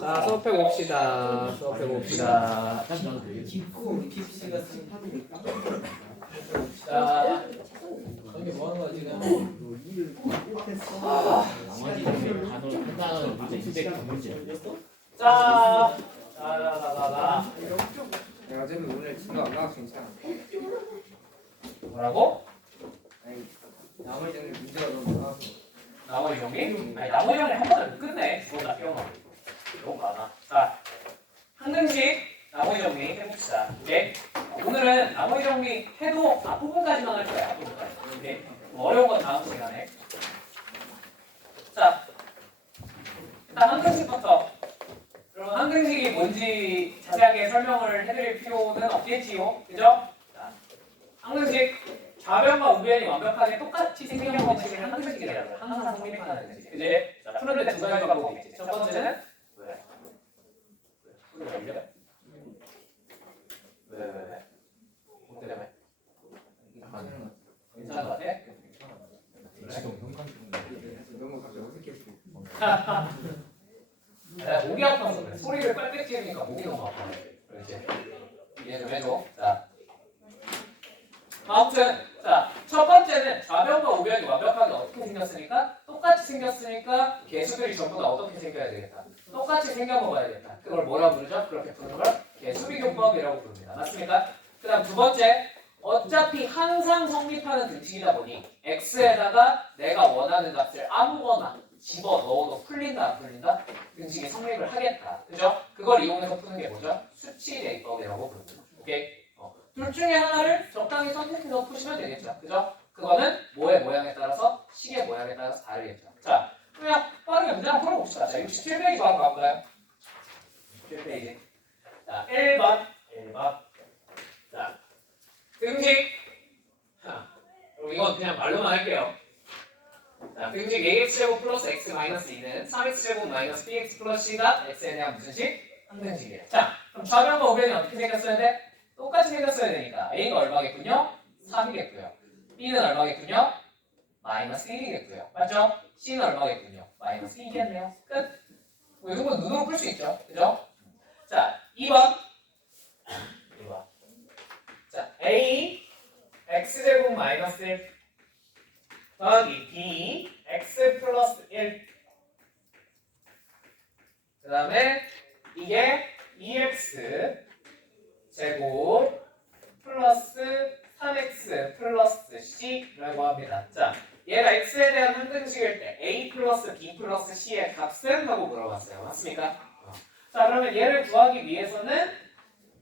자, 수업해 봅시다. 수업해 봅시다. 자, 이게 뭐 하는 거야 지금? 자, 내가 어차피 오늘 진도 안 나와서 괜찮아. 뭐라고? 아니 나머지 장면 문제가 너무 많아서. 나머지 정리? 아니 나머지 정리 한 번에 못 끝내. 그건 나 기억나. 너무 많아. 자, 한 등씩 나머지 정리 해봅시다. 오케이? 오늘은 나머지 정리 해도 앞부분까지만 할 거야. 앞부분까지. 오케이? 어려운 건 다음 시간에. 자, 일단 한 등씩부터. 그럼 한 등식이 뭔지 자세하게 설명을 해드릴 필요는 없겠지요. 그죠? 자, 한 등식. 좌변과 우변이 완벽하게 똑같이 생긴 방식을 한 등식이라고 해요. 항상 성립하는 등식. 그지? 자, 푸는데 두 가지 방법이 있지. 첫 번째는 왜? 왜? 뭐 때문에? 괜찮은 것 같아? 너무 갑자기 어색했어. 목이 아파서 그래. 소리를 빽빽 지르니까 목이 너무 아파. 그렇지? 이해 좀 해줘. 자, 아무튼 자, 첫 번째는 좌변과 우변이 완벽하게 어떻게 생겼으니까 똑같이 생겼으니까 개수들이 전부 다 어떻게 생겨야 되겠다. 똑같이 생겨 먹어야겠다. 그걸 뭐라고 부르죠? 그렇게 부르는 걸 개수비교법이라고 부릅니다. 맞습니까? 그 다음 두 번째, 어차피 항상 성립하는 등식이다 보니 x에다가 내가 원하는 값을 아무거나 집어넣어도 풀린다 안 풀린다? 등식이 성립을 하겠다. 그죠? 그걸 이용해서 푸는 게 뭐죠? 수치대입법이라고 부릅니다. 오케이? 둘 중에 하나를 적당히 선택해서 푸시면 되겠죠. 그죠? 그거는 뭐의 모양에 따라서, 식의 모양에 따라서 다르겠죠. 자, 그냥 빠르게 문제 한번 풀어봅시다. 자, 67페이지 바로 가볼까요? 67페이지. 자, 1번. 자, 등식. 그럼 이건 그냥 말로만 할게요. 자, 등식 ax제곱 플러스 x 마이너스 2는 3x제곱 마이너스 bx 플러스 c가 x에 대한 무슨 식? 항등식이에요. 자, 그럼 좌변과 우변이 어떻게 생겼어야 돼? 똑같이 생겼어야 되니까 a가 얼마겠군요? 3이겠고요. b는 얼마겠군요? 마이너스 1이겠고요. 맞죠? c는 얼마겠군요? 마이너스 2겠네요. 끝. 이런 건 눈으로 풀 수 있죠. 그죠? 자, 2번. 자, a x제곱 마이너스 1 더하기 b x 플러스 1. 그 다음에 이게 2x 제곱 플러스 3x 플러스 c라고 합니다. 자, 얘가 x에 대한 항등식일 때 a 플러스 b 플러스 c의 값은? 하고 물어봤어요. 맞습니까? 자, 그러면 얘를 구하기 위해서는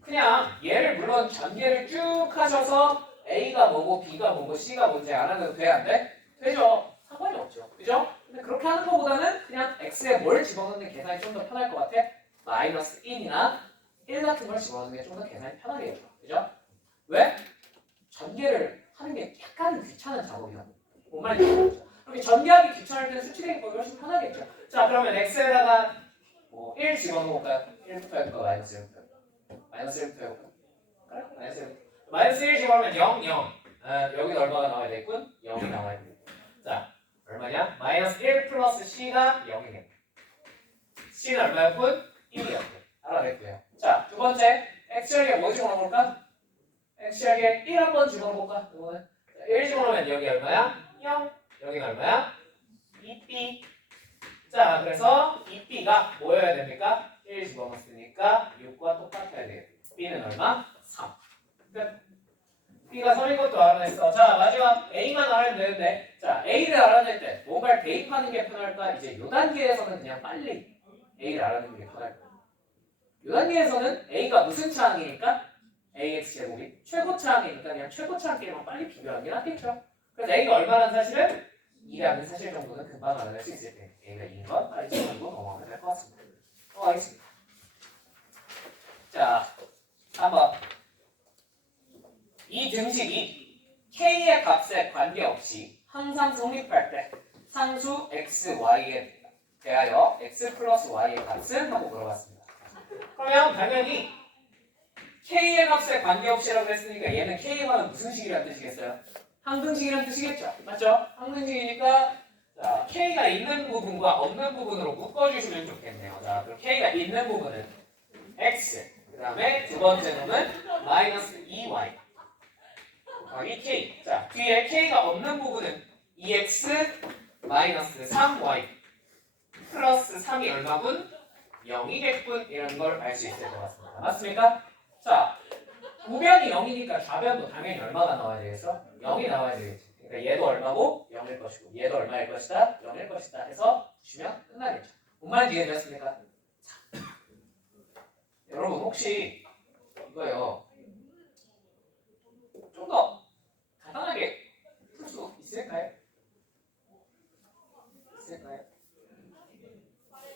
그냥 얘를 물론 전개를 쭉 하셔서 a가 뭐고 b가 뭐고 c가 뭔지 알아내도 돼? 안 돼? 되죠. 상관이 없죠. 그죠? 근데 그렇게 하는 것보다는 그냥 x에 뭘 집어넣는 계산이 좀 더 편할 것 같아? 마이너스 1이나 1 같은 걸 집어넣는 게 좀 더 계산이 편하겠죠. 그죠? 왜? 전개를 하는 게 약간 귀찮은 작업이야. 뭔 말인지 모르겠죠. 그렇게 전개하기 귀찮을 때는 수치대입법이 훨씬 편하겠죠. 자, 그러면 x에다가 뭐 1 집어넣을까요? 1부터 할까? 마이너스 1부터 할까? 마이너스 1부터 할까? 그래? 마이너스 1. 마이너스 1 집어넣으면 0, 0. 여기는 얼마가 나와야 되겠군? 0이 나와야 되겠군. 자, 얼마냐? 마이너스 1 플러스 c가 0이겠네. c는 얼마였군? 1이었군. 알아냈고요. 자, 두 번째, x절에 뭐 집어넣어볼까? x절에 1 한번 집어넣어볼까? 이거는 1 집어넣으면 여기 얼마야? 0. 여기는 얼마야? 2b. 자, 그래서 2b가 뭐여야 됩니까? 1 집어넣었으니까 6과 똑같아야 되겠고 b는 얼마? 3. 끝. b가 3인 것도 알아냈어. 자, 마지막 a만 알아내면 되는데, 자, a를 알아낼 때 뭔가를 대입하는 게 편할까? 이제 요 단계에서는 그냥 빨리 a를 알아내는 게 편할 거야. 이 단계에서는 a가 무슨 차항이니까? ax 제곱이 최고 차항이니까 그냥 최고 차항끼리만 빨리 비교하는 게 낫겠죠. 그래서 a가 얼마라는 사실은 2라는 사실 정도는 금방 알아낼 수 있을 때 a가 2인 건 빨리 집어넣고 넘어가면 될 것 같습니다. 넘어가겠습니다. 자, 3번. 이 등식이 k의 값에 관계없이 항상 성립할 때 상수 x, y에 대하여 x 플러스 y의 값은? 하고 물어봤습니다. 그러면 당연히 k의 값에 관계없이라고 했으니까 얘는 k의 값은 무슨 식이라는 뜻이겠어요? 항등식이란 뜻이겠죠. 맞죠? 항등식이니까 자, K가 있는 부분과 없는 부분으로 묶어주시면 좋겠네요. 자, 그럼 K가 있는 부분은 X, 그 다음에 두 번째 놈은 마이너스 2Y 곱하기 K. 자, 뒤에 K가 없는 부분은 2X 마이너스 3Y 플러스 3이 얼마분? 0이겠군. 이런 걸 알 수 있을 것 같습니다. 맞습니까? 자, 우변이 0이니까 좌변도 당연히 얼마가 나와야 되겠어? 0이 나와야 되겠지. 그러니까 얘도 얼마고 0일 것이고 얘도 얼마일 것이다? 0일 것이다 해서 주시면 끝나겠죠. 뭔 말인지 이해되셨습니까? 여러분 혹시 이거요 좀 더 간단하게 풀 수 있을까요? 있을까요?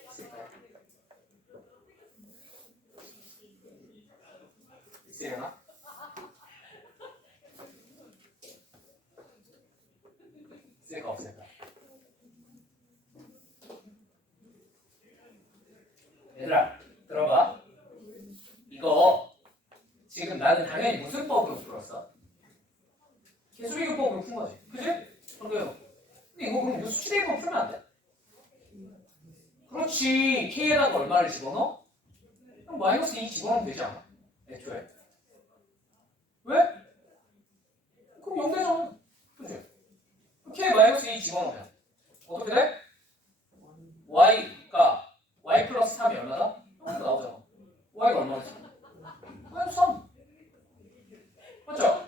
있을까요? 있으려나? 있을까 없을까? 얘들아 들어봐. 이거 지금 나는 당연히 무슨 법으로 풀었어? 개수비교법으로 푼 거지. 그지? 그래요. 근데 이거 그럼 수치대입법 풀면 안 돼? 그렇지. K에다가 얼마를 집어넣어? 그럼 마이너스 2 집어넣으면 되지 않아? 애초에. 왜? 그럼 0 되잖아. 그지? K 마이너스 2 집어넣으면 어떻게 돼? Y가 Y 플러스 3이 얼마다? 0이 나오잖아. Y가 얼마지? 마이너스 3. 맞죠?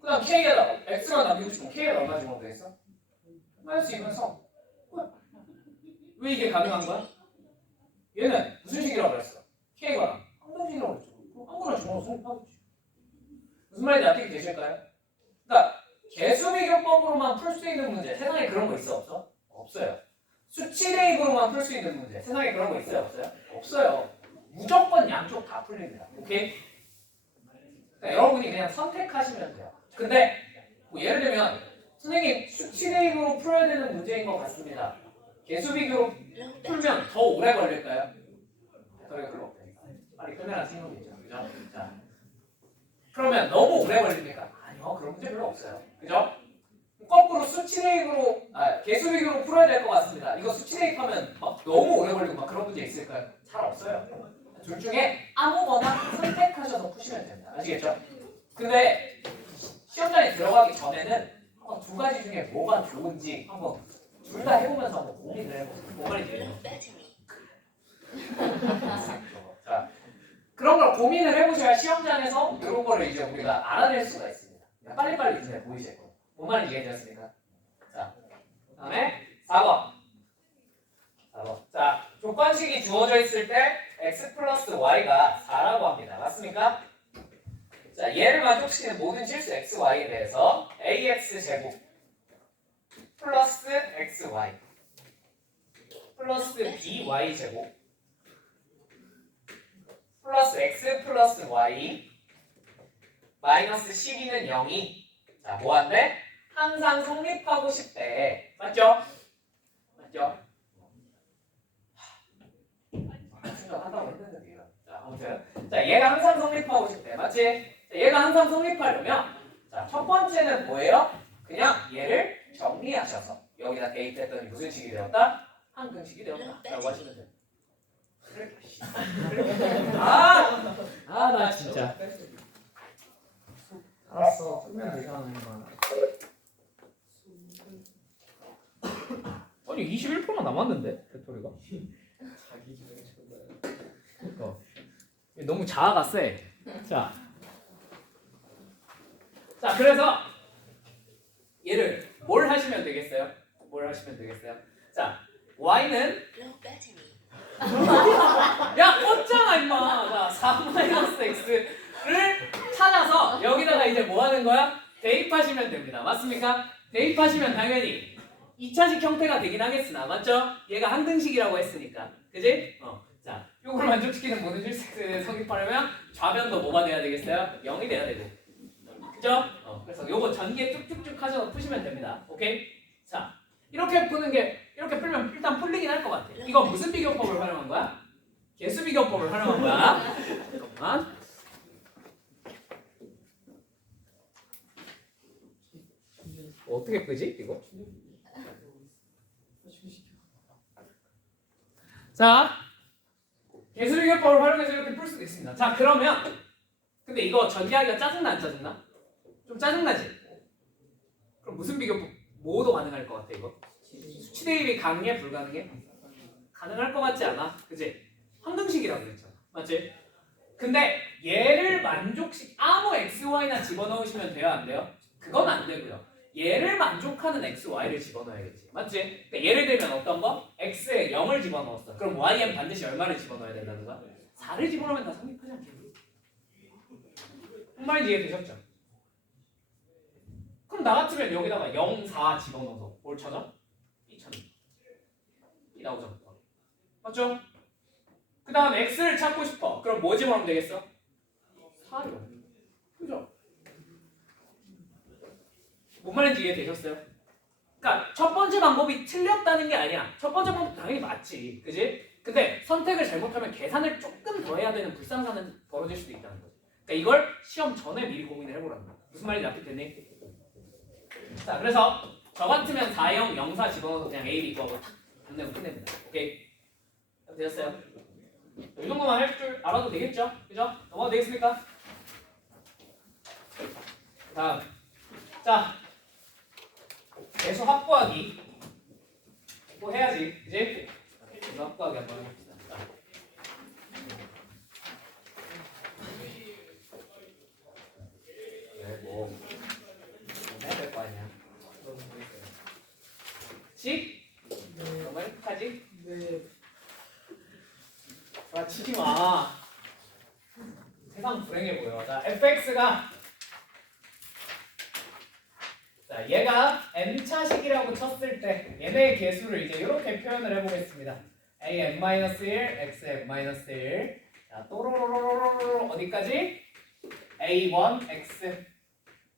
그 다음 K에다가 X가 남기고 싶으면 K에다 얼마 집어넣으면 되겠어? 마이너스 2면 3. 왜 이게 가능한 거야? 얘는 무슨 식이라고 그랬어? K가 항등식이라고 그랬죠. 그럼 아무거나 집어넣어서 성립하겠지. 무슨 말인지 어떻게 되실까요? 그러니까 개수비교법으로만 풀 수 있는 문제 세상에 그런 거 있어 없어? 없어요. 수치 대입으로만 풀 수 있는 문제 세상에 그런 거 있어요 없어요? 없어요. 무조건 양쪽 다 풀립니다. 오케이? 그러니까 여러분이 그냥 선택하시면 돼요. 근데 뭐 예를 들면 선생님 수치 대입으로 풀어야 되는 문제인 것 같습니다. 개수비교로 풀면 더 오래 걸릴까요? 배터리가 별로 없다니까. 빨리 끄면한 생각이죠. 그죠? 자, 그러면 너무 오래 걸립니까? 아니요. 그런 문제 별로 없어요. 그죠? 거꾸로 수치 대입으로, 개수비교로 풀어야 될 것 같습니다. 이거 수치 대입하면 막 너무 오래 걸리고 막 그런 문제 있을까요? 잘 없어요. 둘 중에 아무거나 선택하셔서 푸시면 됩니다. 아시겠죠? 근데 시험장에 들어가기 전에는 한번 두 가지 중에 뭐가 좋은지 한번 둘 다 해보면서 한번 고민을 해보세요. 뭐가 있지? 자, 그런 걸 고민을 해보셔야 시험장에서 이런 거를 이제 우리가 알아낼 수가 있습니다. 빨리빨리 이제 보이실 거예요. 뭔 말인지 이해되셨습니까? 자, 그 다음에 4번. 4번. 자, 조건식이 주어져 있을 때 x 플러스 y가 4라고 합니다. 맞습니까? 자, 얘를 만족시키는 모든 실수 x, y에 대해서 ax 제곱 플러스 xy 플러스 by 제곱 플러스 x 플러스 y 마이너스 12는 0이 자 뭐한대? 항상 성립하고 싶대. 맞죠? 맞죠? 생각한다고 했는데 자 아무튼 자 얘가 항상 성립하고 싶대. 맞지? 자, 얘가 항상 성립하려면 자 첫 번째는 뭐예요? 그냥 얘를 정리하셔서 여기다 대입했더니 무슨 식이 되었다? 항등식이 되었다 라고 하시면 돼요. 나 진짜 알았어. 풀면 되잖아 이거. 아니 21%나 남았는데 배터리가? 자기 기준에 쳐봐요. 그러니까 너무 자아가 세. 자 그래서 얘를 뭘 하시면 되겠어요? 뭘 하시면 되겠어요? 자 y는 야 껐잖아 임마. 자 4-x를 찾아서 여기다가 이제 뭐 하는 거야? 대입하시면 됩니다. 맞습니까? 대입하시면 당연히 2차식 형태가 되긴 하겠으나 맞죠? 얘가 항등식이라고 했으니까 그지? 자 요걸 만족시키는 모든 실수 성립하려면 좌변도 뭐가 돼야 되겠어요? 0이 돼야 되고 그죠? 그래서 요거 전개 쭉쭉쭉 하셔서 푸시면 됩니다. 오케이? 자 이렇게 푸는 게 이렇게 풀면 일단 풀리긴 할 것 같아. 이거 무슨 비교법을 활용한 거야? 개수 비교법을 활용한 거야. 잠깐만. 어떻게 끄지 이거? 자, 계수비교법을 활용해서 이렇게 풀 수도 있습니다. 자, 그러면 근데 이거 전개하기가 짜증나 안 짜증나? 좀 짜증나지? 그럼 무슨 비교법 뭐도 가능할 것 같아 이거? 수치 대입이 가능해 불가능해? 가능할 것 같지 않아? 그지? 황등식이라고 그랬잖아. 맞지? 근데 얘를 아무 x, y나 집어넣으시면 돼요 안 돼요? 그건 안 되고요. 얘를 만족하는 x, y를 집어넣어야겠지. 맞지? 그러니까 예를 들면 어떤 거? x에 0을 집어넣었어. 그럼 y엔 반드시 얼마를 집어넣어야 된다는 거야? 4를 집어넣으면 다 성립하지 않겠니? 무슨 말인지 이해되셨죠? 그럼 나 같으면 여기다가 0, 4 집어넣어서 뭘 찾아? 2 찾는 이 나오잖아. 맞죠? 그 다음 x를 찾고 싶어. 그럼 뭐 집어넣으면 되겠어? 4요. 그죠? 뭔 말인지 이해되셨어요? 그러니까 첫 번째 방법이 틀렸다는 게 아니야. 첫 번째 방법 당연히 맞지. 그지? 근데 선택을 잘못하면 계산을 조금 더 해야 되는 불상사는 벌어질 수도 있다는 거지. 그러니까 이걸 시험 전에 미리 고민을 해보라는 거야. 무슨 말인지 납득됐니? 자, 그래서 저 같으면 4, 0, 0, 4 집어넣어서 그냥 A, B 구하고 탁 답내고 끝냅니다. 오케이? 되셨어요? 이 정도만 할 줄 알아도 되겠죠? 그죠? 넘어가도 되겠습니까? 다음. 자, 계수 확보하기. 뭐 해야지, 그지? 계수 확보하기 한번 해봅시다. 자. 뭐 해야 될 거 아니야? 그치? 정말 행복하지? 네. 아, 치지 마. 세상 불행해 보여. 자, fx가 자, 얘가 n차식이라고 쳤을 때 얘네의 개수를 이제 이렇게 표현을 해보겠습니다. a(n-1), x(n-1). 자, 또로로로로로 어디까지? a1x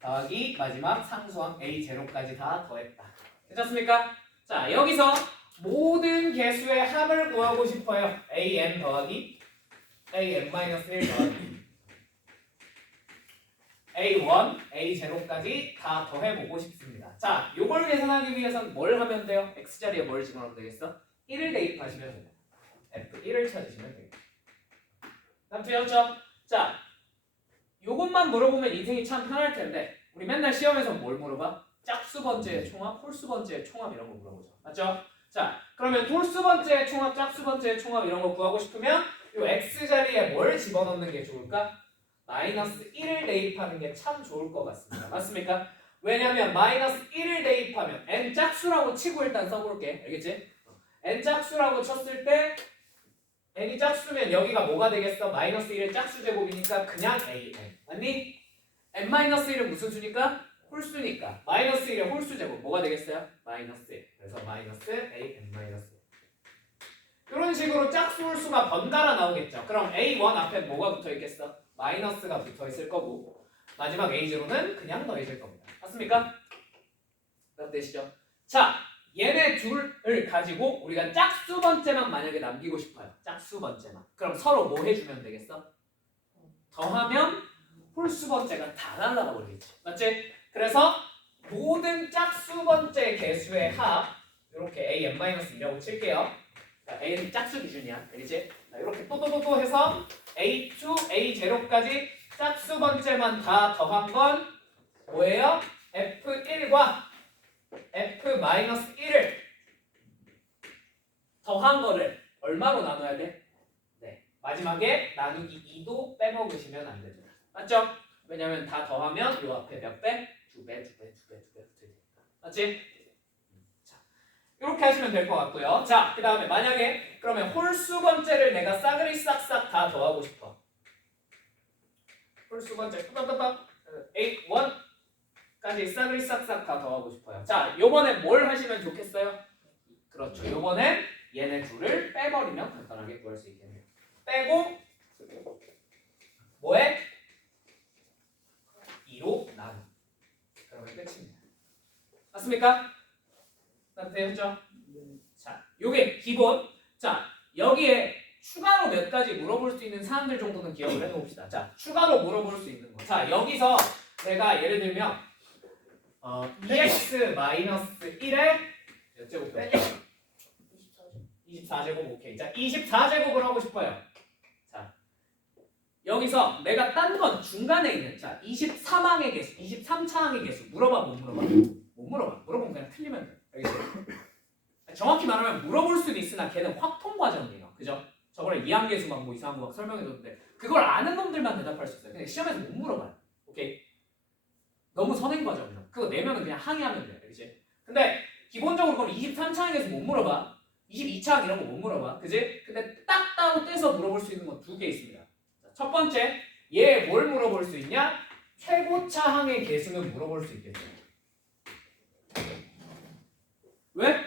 더하기 마지막 상수항 a0까지 다 더했다. 괜찮습니까? 자, 여기서 모든 개수의 합을 구하고 싶어요. an 더하기 an-1 더하기 A1, A0까지 다 더해보고 싶습니다. 자, 요걸 계산하기 위해서는 뭘 하면 돼요? X자리에 뭘 집어넣으면 되겠어? 1을 대입하시면 됩니다. F1을 찾으시면 됩니다. 남편이었죠? 자, 요것만 물어보면 인생이 참 편할 텐데 우리 맨날 시험에서 뭘 물어봐? 짝수 번째의 총합, 홀수 번째의 총합 이런 거 물어보죠. 맞죠? 자, 그러면 홀수 번째의 총합, 짝수 번째의 총합 이런 거 구하고 싶으면 요 X자리에 뭘 집어넣는 게 좋을까? 마이너스 1을 대입하는 게 참 좋을 것 같습니다. 맞습니까? 왜냐면 마이너스 1을 대입하면 n 짝수라고 치고 일단 써볼게. 알겠지? n 짝수라고 쳤을 때 n이 짝수면 여기가 뭐가 되겠어? 마이너스 1의 짝수 제곱이니까 그냥 an. 맞니? n-1은 무슨 수니까? 홀수니까 마이너스 1의 홀수 제곱 뭐가 되겠어요? 마이너스 1. 그래서 마이너스 a n-1. 이런 식으로 짝수 홀수가 번갈아 나오겠죠. 그럼 a1 앞에 뭐가 붙어 있겠어? 마이너스가 붙어 있을 거고 마지막 a0는 그냥 더해질 겁니다. 맞습니까? 되시죠? 자, 얘네 둘을 가지고 우리가 짝수 번째만 만약에 남기고 싶어요. 짝수 번째만. 그럼 서로 뭐 해주면 되겠어? 더하면 홀수 번째가 다 날라가 버리겠지. 맞지? 그래서 모든 짝수 번째 개수의 합 이렇게 a(n-2)라고 칠게요. 자, a는 짝수 기준이야. 알겠지? 자, 이렇게 또또또또 해서 a2, a0까지 짝수 번째만 다 더한 건 뭐예요? f1과 f-1을 더한 거를 얼마로 나눠야 돼? 네, 마지막에 나누기 2도 빼먹으시면 안 됩니다. 맞죠? 왜냐면 다 더하면 요 앞에 몇 배? 2배 붙어있으니까. 맞지? 자, 이렇게 하시면 될 것 같고요. 자, 그 다음에 만약에 그러면 홀수 번째를 내가 싸그리 싹싹 다 더하고 싶어. 홀수 번째 따따따 1까지 싸그리 싹싹 다 더하고 싶어요. 자, 요번에 뭘 하시면 좋겠어요? 그렇죠. 요번엔 얘네 둘을 빼버리면 간단하게 구할 수 있겠네요. 빼고 뭐해? 2로 나누. 그러면 끝입니다. 맞습니까? 되셨죠? 자, 요게 기본. 자, 여기에 추가로 몇 가지 물어볼 수 있는 사항들 정도는 기억을 해놓읍시다. 자, 추가로 물어볼 수 있는 거. 자, 여기서 내가 예를 들면 2x 마이너스 1의 몇 제곱? 24죠. 24제곱. 오케이. 자, 24제곱을 하고 싶어요. 자, 여기서 내가 딴 건 중간에 있는 자 23항의 개수, 23차항의 개수 물어봐 못 물어봐? 못 물어봐. 물어보면 그냥 틀리면 돼. 알겠지? 정확히 말하면 물어볼 수는 있으나 걔는 확통 과정이에요. 그죠? 저번에 이항계수 막 뭐 이상한 거 막 설명해줬는데 그걸 아는 놈들만 대답할 수 있어요. 근데 시험에서 못 물어봐요. 오케이? 너무 선행 과정이야. 그거 내면은 그냥 항의하면 돼. 알겠지? 근데 기본적으로 그럼 23차항에서 못 물어봐. 22차항 이런 거 못 물어봐. 그지? 근데 딱 따로 떼서 물어볼 수 있는 건 두 개 있습니다. 자, 첫 번째, 얘 뭘 물어볼 수 있냐? 최고차항의 개수는 물어볼 수 있겠죠. 왜?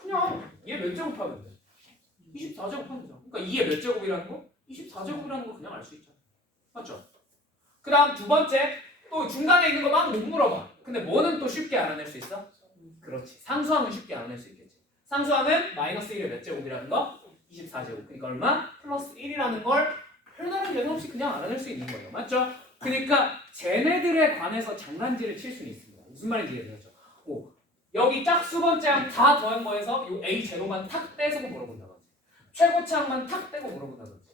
그냥 얘 몇 제곱하면 돼? 24제곱하면 되잖아. 그러니까 2의 몇 제곱이라는 거? 24제곱이라는 거 그냥 알 수 있잖아. 맞죠? 그 다음 두 번째, 또 중간에 있는 거 막 못 물어봐. 근데 뭐는 또 쉽게 알아낼 수 있어? 그렇지. 상수항은 쉽게 알아낼 수 있겠지. 상수항은 마이너스 1의 몇 제곱이라는 거? 24제곱. 그러니까 얼마? 플러스 1이라는 걸 별다른 계산 없이 그냥 알아낼 수 있는 거예요. 맞죠? 그러니까 쟤네들에 관해서 장난질을 칠 수는 있습니다. 무슨 말인지 이해되죠? 여기 짝수 번째항 다 더한 거에서 요 A 제로만 탁 떼서 물어본다든지 최고차항만 탁 떼고 물어본다든지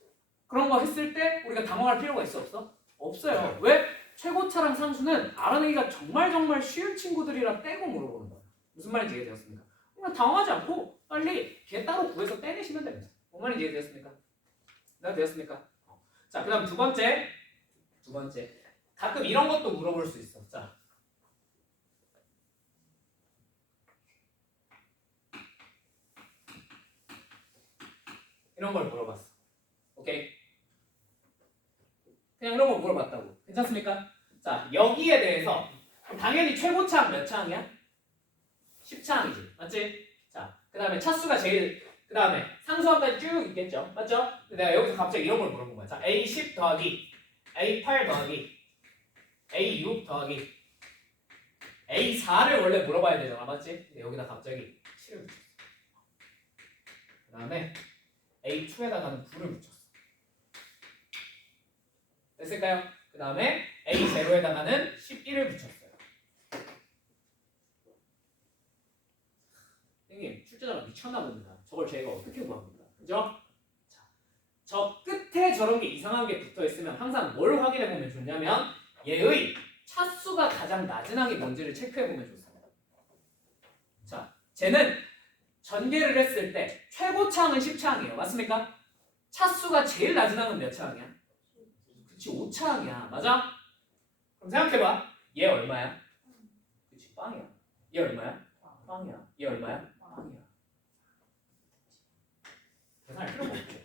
그런 거 했을 때 우리가 당황할 필요가 있어 없어? 없어요. 왜? 최고차랑 상수는 알아내기가 정말 쉬운 친구들이라 떼고 물어보는 거예요. 무슨 말인지 이해되었습니까? 그냥 당황하지 않고 빨리 걔 따로 구해서 떼내시면 됩니다. 뭔 말인지 이해되었습니까? 네, 되었습니까? 자, 그 다음 두 번째 가끔 이런 것도 물어볼 수 있어. 자, 이런 걸 물어봤어. 오케이? 그냥 이런 거 물어봤다고. 괜찮습니까? 자, 여기에 대해서 당연히 최고차항 몇 차항이야? 10차항이지. 맞지? 자, 그 다음에 차수가 제일 그 다음에 상수항까지 쭉 있겠죠. 맞죠? 근데 내가 여기서 갑자기 이런 걸 물어본 거야. 자, A10 더하기 A8 더하기 A6 더하기 A4를 원래 물어봐야 되잖아. 맞지? 근데 여기다 갑자기 7을 붙였어. 그 다음에 A2에다가는 9를 붙였어. 됐을까요? 그 다음에 A0에다가는 11을 붙였어요. 선생님, 출제자가 미쳤나 봅니다. 저걸 저희가 어떻게 구합니까? 그죠? 자, 저 끝에 저런 게 이상한 게 붙어 있으면 항상 뭘 확인해 보면 좋냐면 얘의 차수가 가장 낮은 항이 뭔지를 체크해 보면 좋습니다. 자, 쟤는 전개를 했을 때 최고차항은 10차항이에요. 맞습니까? 차수가 제일 낮은 항은 몇 차항이야? 그치, 5차항이야. 맞아? 그럼 생각해봐. 얘 얼마야? 그치, 빵이야. 얘 얼마야? 빵이야. 얘 얼마야? 빵이야. 계산할 필요가 없죠.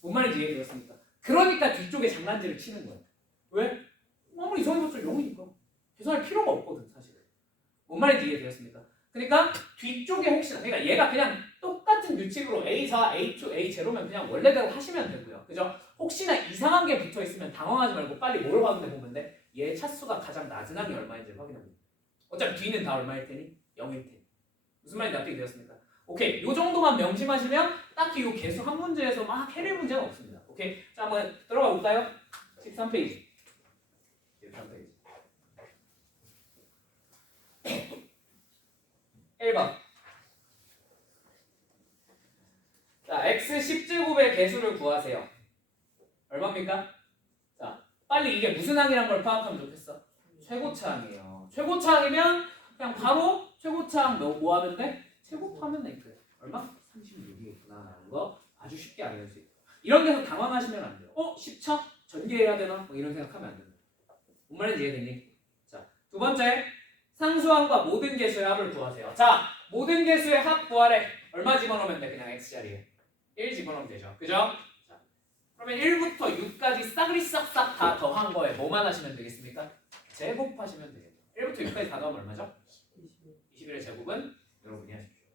뭔 말인지 이해되었습니까? 그러니까 뒤쪽에 장난질을 치는 거야. 왜? 아무리 이상해봤자 0이니까. 계산할 필요가 없거든, 사실은. 뭔 말인지 이해되었습니까? 그러니까 뒤쪽에 혹시나 그러니까 얘가 그냥 똑같은 규칙으로 A4, A2, A0면 그냥 원래대로 하시면 되고요. 그죠? 혹시나 이상한 게 붙어 있으면 당황하지 말고 빨리 뭘 확인해 보면 돼? 얘 차수가 가장 낮은 항이 얼마인지 확인해 보면 돼. 어차피 뒤는 다 얼마일 테니? 0일 테니. 무슨 말인지 납득이 되었습니까? 오케이. 요 정도만 명심하시면 딱히 요 개수 한 문제에서 막 해낼 문제는 없습니다. 오케이. 자, 한번 들어가 볼까요? 13페이지. 13페이지. 1번. 자, x 10제곱의 개수를 구하세요. 얼마입니까? 자, 빨리 이게 무슨 항이란 걸 파악하면 좋겠어? 최고차항이에요. 최고차항이면 그냥 바로 최고차항 뭐 하면 돼? 제곱하면 돼. 그래. 얼마? 36이겠구나 라는 거 아주 쉽게 알아낼 수 있고 이런 데서 당황하시면 안 돼요. 10차? 전개해야 되나? 뭐 이런 생각하면 안 된다. 뭔 말인지 이해되니? 자, 두 번째 상수항과 모든 개수의 합을 구하세요. 자, 모든 개수의 합 구하래. 얼마 집어넣으면 돼? 그냥 x자리에 1 집어넣으면 되죠. 그죠? 자, 그러면 1부터 6까지 싸그리 싹싹 다 더한 거에 뭐만 하시면 되겠습니까? 제곱하시면 되겠죠. 1부터 6까지 다 더하면 얼마죠? 21의 제곱은 여러분이 하십시오.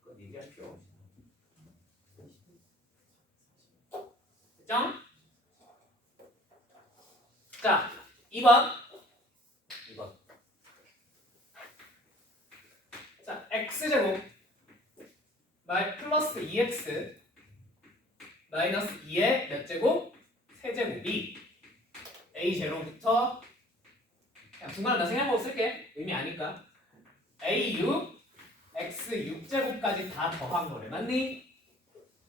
그건 얘기할 필요 없어요. 됐죠? 자, 2번. 자, x제곱 플러스 2x 마이너스 2의 몇 제곱? 세제곱이 a0부터 중간에 나 생략하고 쓸게. 의미 아니까. AU X 6제곱까지 다 더한 거래. 맞니?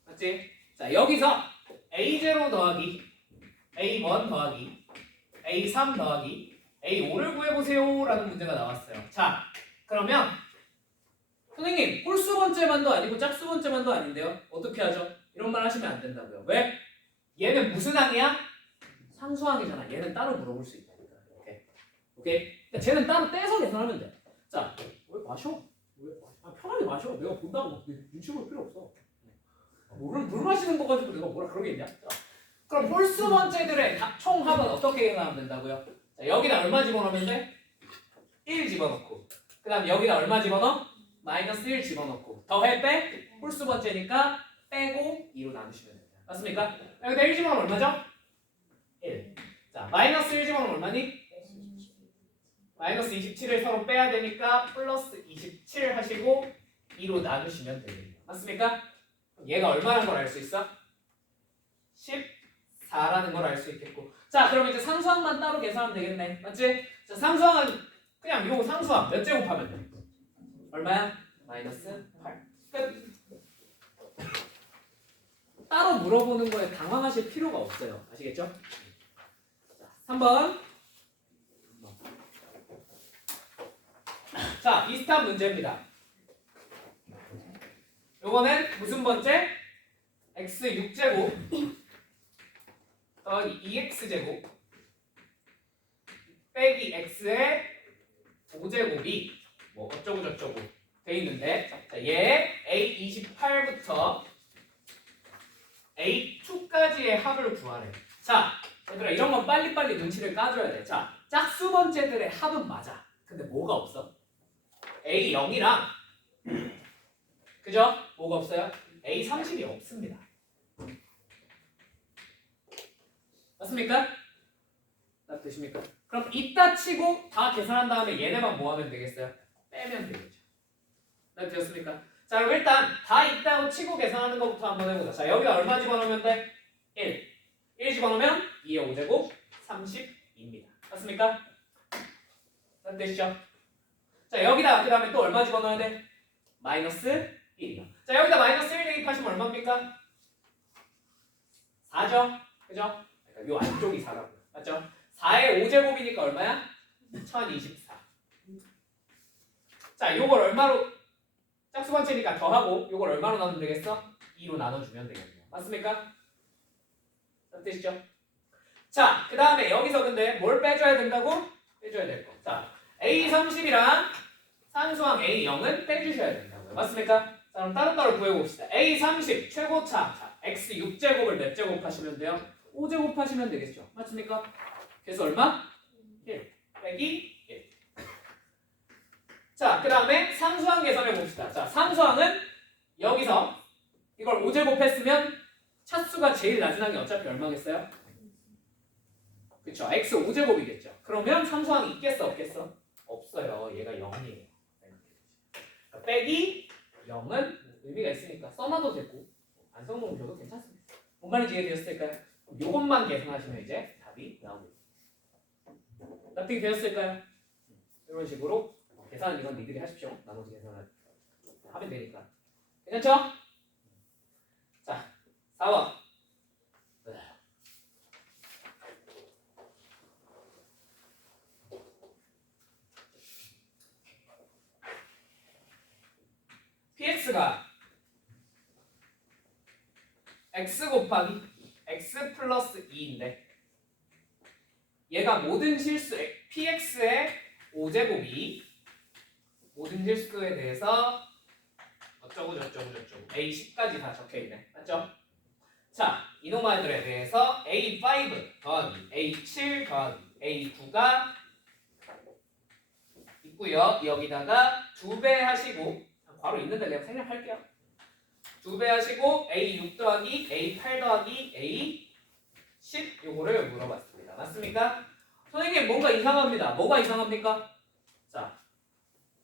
맞지? 자, 여기서 A0 더하기 A1 더하기 A3 더하기 A5를 구해보세요 라는 문제가 나왔어요. 자, 그러면 선생님 홀수 번째만도 아니고 짝수 번째만도 아닌데요. 어떻게 하죠? 이런 말 하시면 안 된다고요. 왜? 얘는 무슨 항이야? 상수항이잖아. 얘는 따로 물어볼 수 있다니까. 오케이? 그러니까 쟤는 따로 떼서 계산하면 돼. 자, 왜 마셔? 왜? 편하게 마셔. 내가 본다고 눈치 볼 필요 없어. 물 마시는 거 가지고 내가 뭐라 그러겠냐? 자, 그럼 홀수 번째들의 총합은 어떻게 계산하면 된다고요? 자, 여기다 얼마 집어넣으면 돼? 1 집어넣고 그 다음 여기다 얼마 집어넣어? 마이너스 1 집어넣고 더해 빼? 홀수 번째니까 빼고 2로 나누시면 됩니다. 맞습니까? 여기다 1 집어넣으면 얼마죠? 1. 자, 마이너스 1 집어넣으면 얼마니? 마이너스 27을 서로 빼야 되니까 플러스 27 하시고 2로 나누시면 됩니다. 맞습니까? 얘가 얼마라는 걸 알 수 있어? 14라는 걸 알 수 있겠고. 자, 그럼 이제 상수항만 따로 계산하면 되겠네. 맞지? 자, 상수항은 그냥 요 상수항 몇 제곱하면 돼? 얼마야? 마이너스 8. 끝. 따로 물어보는 거에 당황하실 필요가 없어요. 아시겠죠? 자, 3번. 자, 비슷한 문제입니다. 요거는 무슨 번째? x 6제곱 더하기 2x제곱 빼기 x의 5제곱이 뭐 어쩌고 저쩌고 돼 있는데, 자, 얘 a28부터 a2까지의 합을 구하래. 자, 얘들아 이런 건 빨리빨리 눈치를 까줘야 돼. 자, 짝수 번째들의 합은 맞아. 근데 뭐가 없어? a0이랑 그죠? 뭐가 없어요? A30이 없습니다. 맞습니까? 딱 되십니까? 그럼 이따 치고 다 계산한 다음에 얘네만 뭐 하면 되겠어요? 빼면 되겠죠. 딱 되었습니까? 자, 그럼 일단 다 있다고 치고 계산하는 것부터 한번 해보자. 자, 여기가 얼마 집어넣으면 돼? 1. 1 집어넣으면 2의 5제곱 30입니다. 맞습니까? 딱 되시죠? 자, 여기다 그 다음에 또 얼마 집어넣어야 돼? 마이너스 1이요. 자, 여기다 마이너스 1 대입하시면 얼마입니까? 4죠? 그죠? 그러니까 요 안쪽이 4라고. 맞죠? 4의 5제곱이니까 얼마야? 1024. 자, 요걸 얼마로 짝수 번째니까 더하고 요걸 얼마로 나누면 되겠어? 2로 나눠주면 되겠네요. 맞습니까? 되시죠? 자, 그 다음에 여기서 근데 뭘 빼줘야 된다고? 빼줘야 될 거. 자, A30이랑 상수항 A0은 빼주셔야 된다고요. 맞습니까? 자, 그럼 따로따로 구해봅시다. A30 최고차. 자, x 6제곱을 몇 제곱 하시면 돼요? 5제곱 하시면 되겠죠. 맞습니까? 그래서 얼마? 1 빼기 1. 자, 그 다음에 상수항 계산해 봅시다. 자, 상수항은 여기서 이걸 5제곱 했으면 차수가 제일 낮은 항이 어차피 얼마겠어요? 그쵸? x 5제곱이겠죠. 그러면 상수항이 있겠어 없겠어? 없어요. 얘가 0이에요. 그러니까 빼기 0은 의미가 있으니까 써놔도 되고 안 써놓으셔도 괜찮습니다. 뭔 말인지 이해되셨을까요? 요것만 계산하시면 이제 답이 나옵니다. 납득이 되셨을까요? 이런 식으로 계산은 이건 니들이 하십시오. 나머지 계산을 하면 되니까. 괜찮죠? 자, 4번. px가 x 곱하기 x 플러스 2인데 얘가 모든 실수 px의 5제곱이 모든 실수에 대해서 어쩌고 저쩌고 a10까지 다 적혀있네. 맞죠? 자, 이놈아들에 대해서 a5 더하기 a7 더하기 a9가 있고요. 여기다가 2배 하시고 바로 있는데 그냥 생략할게요. 2배 하시고 A6 더하기 A8 더하기 A10 요거를 물어봤습니다. 맞습니까? 선생님 뭔가 이상합니다. 뭐가 이상합니까? 자,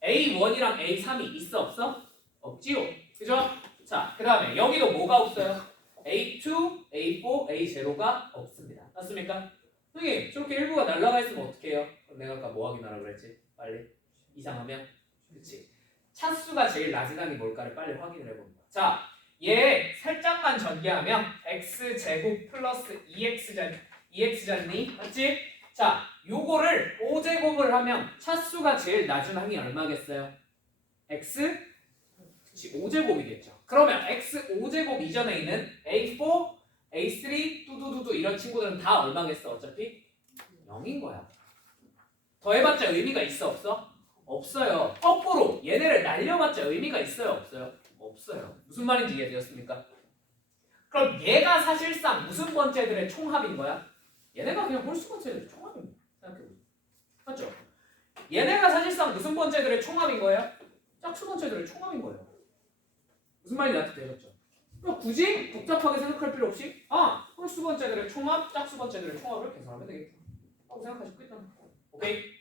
A1이랑 A3이 있어 없어? 없지요. 그죠? 자, 그 다음에 여기도 뭐가 없어요? A2, A4, A0가 없습니다. 맞습니까? 선생님 저렇게 일부가 날아가 있으면 어떻게 해요? 그럼 내가 아까 뭐 확인하라 그랬지? 빨리 이상하면 그렇지. 차수가 제일 낮은 항이 뭘까를 빨리 확인을 해봅니다. 자, 얘 살짝만 전개하면 x제곱 플러스 2x잖니? 맞지? 자, 요거를 5제곱을 하면 차수가 제일 낮은 항이 얼마겠어요? x? 그치, 5제곱이겠죠. 그러면 x 5제곱 이전에 있는 a4, a3, 뚜두두두 이런 친구들은 다 얼마겠어? 어차피 0인 거야. 더해봤자 의미가 있어 없어? 없어요. 거꾸로 얘네를 날려봤자 의미가 있어요 없어요? 없어요. 무슨 말인지 이해되었습니까? 그럼 얘가 사실상 무슨 번째들의 총합인 거야? 얘네가 그냥 홀수 번째들의 총합입니다. 생각해보세요. 맞죠? 얘네가 사실상 무슨 번째들의 총합인 거예요? 짝수 번째들의 총합인 거예요. 무슨 말인지 나한테 되셨죠? 그럼 굳이 복잡하게 생각할 필요 없이 홀수 번째들의 총합, 짝수 번째들의 총합을 계산하면 되겠다 하고 생각하시고 있다는 거. 오케이?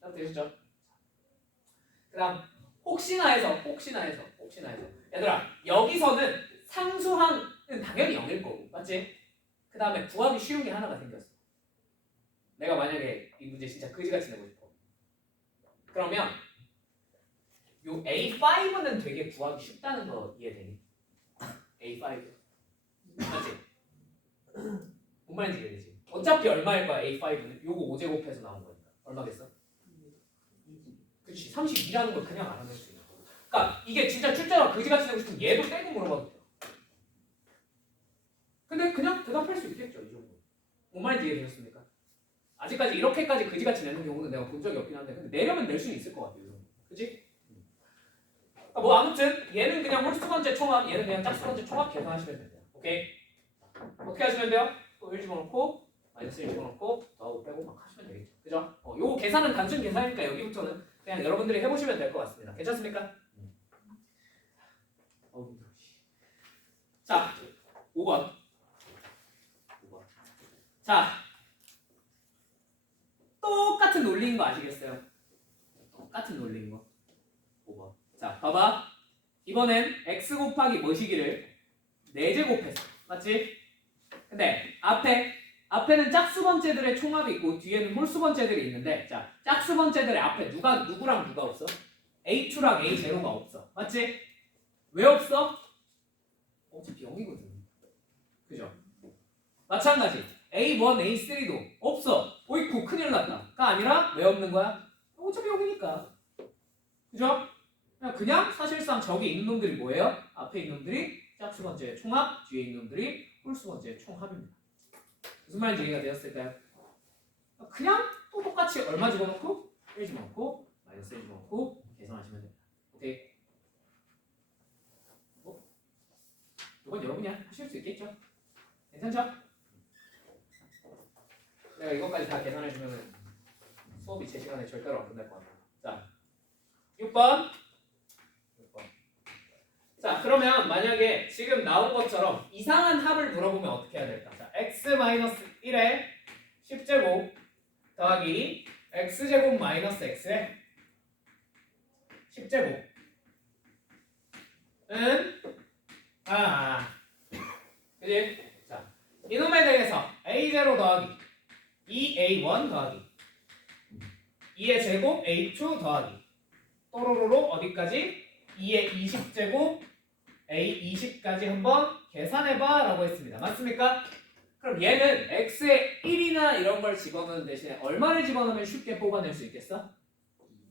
나한테 되셨죠? 그 다음 혹시나 해서 얘들아 여기서는 상수항은 당연히 0일 거고 맞지? 그 다음에 구하기 쉬운 게 하나가 생겼어. 내가 만약에 이 문제 진짜 그지같이 내고 싶어 그러면 요 A5는 되게 구하기 쉽다는 거 이해되니? A5 맞지? 뭔 말인지 이해되지? 어차피 얼마일 거야 A5는? 요거 5제곱해서 나온 거니까 얼마겠어? 그렇지 32라는 걸 그냥 알아낼 수 있는 거고. 그러니까 이게 진짜 출제가 그지같이 내고 싶으면 얘도 빼고 물어봐도 돼요. 근데 그냥 대답할 수 있겠죠 이 정도. 뭔 말인지 이해되셨습니까? 아직까지 이렇게까지 그지같이 내는 경우는 내가 본 적이 없긴 한데 근데 내려면 낼 수는 있을 것 같아요. 그치? 그러니까 뭐 아무튼 얘는 그냥 홀수 번째 총합 얘는 그냥 짝수 번째 총합 계산하시면 됩니다. 오케이? 어떻게 하시면 돼요? 또 1 집어넣고 마이너스 1 집어넣고 더하고 빼고 막 하시면 되겠죠. 그죠? 요거 계산은 단순 계산이니까 여기부터는 그냥 여러분들이 해보시면 될 것 같습니다. 괜찮습니까? 자, 5번. 자, 똑같은 논리인 거 아시겠어요? 똑같은 논리인 거. 5번. 자, 봐봐. 이번엔 x 곱하기 뭐시기를 4제곱했어. 맞지? 근데 앞에는 짝수 번째들의 총합이 있고 뒤에는 홀수 번째들이 있는데 자, 짝수 번째들의 앞에 누구랑 누가 없어? A2랑 A0가 없어. 맞지? 왜 없어? 어차피 0이거든. 그죠? 마찬가지. A1, A3도 없어. 어이쿠 큰일 났다.가 아니라 왜 없는 거야? 어차피 0이니까. 그죠? 그냥 사실상 저기 있는 놈들이 뭐예요? 앞에 있는 놈들이 짝수 번째의 총합, 뒤에 있는 놈들이 홀수 번째의 총합입니다. 무슨 말인지 이해가 되었을까요? 그냥 또 똑같이 얼마 집어넣고 1 집어넣고 마이너스 1 집어넣고 계산하시면 됩니다. 오케이? 이건 여러분이 하실 수 있겠죠? 괜찮죠? 내가 이것까지 다 계산해주면 수업이 제 시간에 절대로 안 끝날 것 같아요. 자, 6번. 자, 그러면 만약에 지금 나온 것처럼 이상한 합을 물어보면 어떻게 해야 될까? 자, x-1에 10제곱 더하기 x제곱 마이너스 x에 10제곱은 그지? 자, 이놈에 대해서 a0 더하기 2a1 더하기 2의 제곱 a2 더하기 또로로로 어디까지? 2의 20제곱 A20까지 한번 계산해봐 라고 했습니다. 맞습니까? 그럼 얘는 X에 1이나 이런 걸 집어넣는 대신에 얼마를 집어넣으면 쉽게 뽑아낼 수 있겠어?